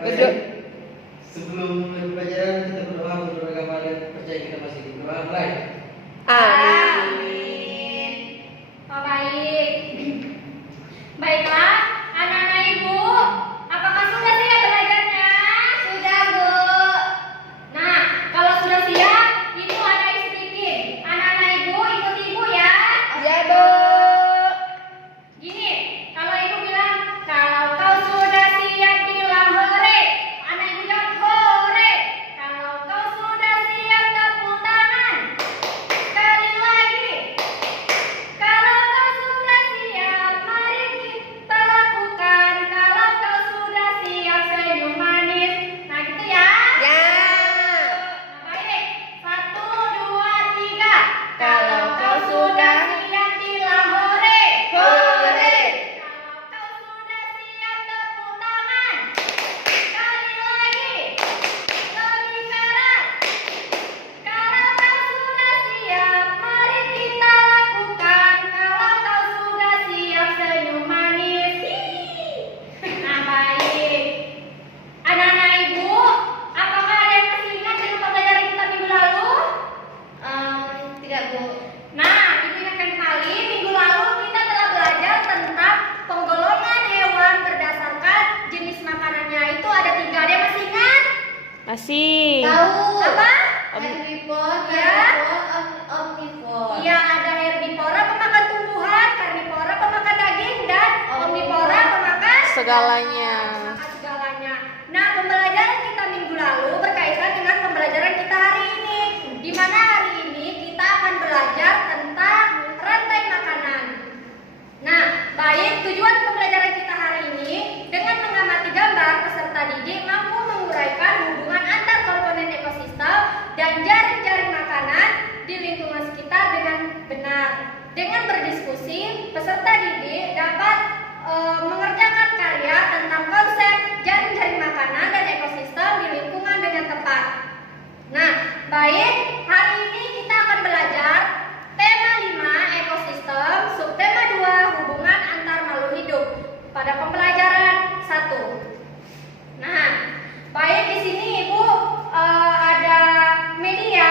Kedua. Sebelum pelajaran kita berdoa untuk agama dan percaya kita masih berdoa mulai. Amin. Oh, baik. Baiklah, anak-anak ibu, apakah sudah siap belajarnya? Sudah, Bu. Nah, kalau sudah siap, ibu ada sedikit. Anak-anak ibu ikut ibu ya. Ya, Bu. Gini, kalau ibu bilang, kalau kau sudah siap bilang hore. Anak ibu jawab hore. Kalau kau sudah siap tepuk tangan. Sekali lagi. Kalau kau sudah siap, mari kita lakukan. Kalau kau sudah siap, senyum manis. Nah, gitu ya. Ya. Nah, baik. 1, 2, 3. Kalau kau sudah siap bilang hore. Hore. Kalau kau sudah siap tepuk tangan. Sekali lagi. Lebih keras. Kalau kau sudah siap, mari kita lakukan. Kalau kau sudah siap, senyum manis. Nah, baik. Anak-anak ibu, apakah ada yang masih ingat dengan pembelajaran kita minggu lalu? Tidak, Bu. Nah, ibu ingatkan kembali, minggu lalu kita telah belajar tentang penggolongan hewan berdasarkan jenis makanannya. Itu ada 3, ada yang masih ingat? Masih. Tahu. Apa? Herbivore, Ya. omnivore. Iya, ada herbivora pemakan tumbuhan, karnivora pemakan daging, dan omnivora pemakan Segalanya. pemakan segalanya. Nah, pembelajaran kita minggu lalu berkaitan dengan pembelajaran kita hari ini, di mana hari ini kita akan belajar tentang rantai makanan. Nah, baik, tujuan pembelajaran kita hari ini dengan mengamati gambar peserta didik mampu menguraikan hubungan antar komponen ekosistem dan jaring-jaring makanan di lingkungan sekitar dengan benar. Dengan berdiskusi, peserta didik dapat mengerjakan karya tentang konsep jaring-jaring makanan dan ekosistem di lingkungan dengan tepat. Nah, baik, hari ini kita akan belajar tema 5 ekosistem, subtema 2 hubungan antar makhluk hidup pada pembelajaran 1. Nah, baik, di sini Ibu ada media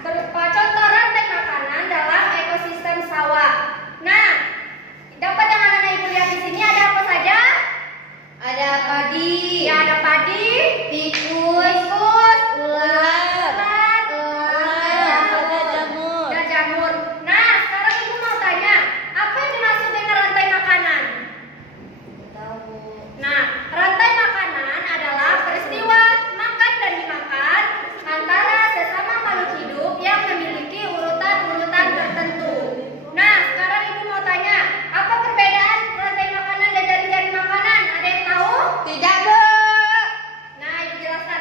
berupa contoh rantai makanan dalam ekosistem sawah. Nah, dapat yang anak-anak Ibu lihat di sini ada apa saja? Ada padi. Ya, ada padi, Tikus. ular, Ada jamur. dan jamur. Nah, sekarang Ibu mau tanya, apa yang dimaksud dengan rantai makanan? Tahu. Nah, rantai makanan adalah peristiwa makan dan dimakan antara sesama makhluk hidup yang memiliki urutan-urutan tertentu. Nah, sekarang Ibu mau tanya, apa perbedaan rantai makanan dan jaring-jaring makanan? Ada yang tahu? Tidak, Bu. Nah, Ibu jelaskan.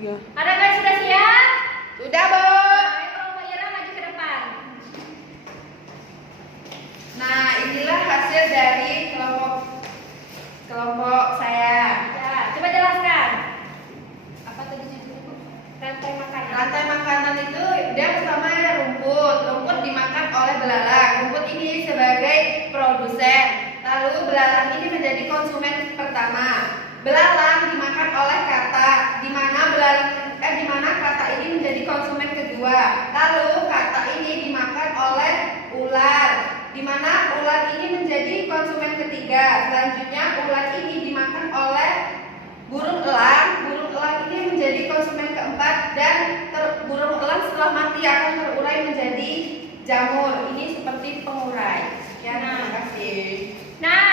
3. Ada guys sudah siap? Sudah, Bu. Ayo kelompok Ira maju ke depan. Nah, inilah hasil dari kelompok saya. Ya, coba jelaskan. Apa tadi judulnya? Rantai makanan. Rantai makanan itu dia pertama rumput. Rumput dimakan oleh belalang. Rumput ini sebagai produsen. Lalu belalang ini menjadi konsumen pertama. Belalang dimakan oleh kata, di mana kata ini menjadi konsumen kedua. Lalu kata ini dimakan oleh ular, di mana ular ini menjadi konsumen ketiga. Selanjutnya ular ini dimakan oleh burung elang. Burung elang ini menjadi konsumen keempat dan burung elang setelah mati akan terurai menjadi jamur. Ini seperti pengurai. Sekian, terima kasih. Nah,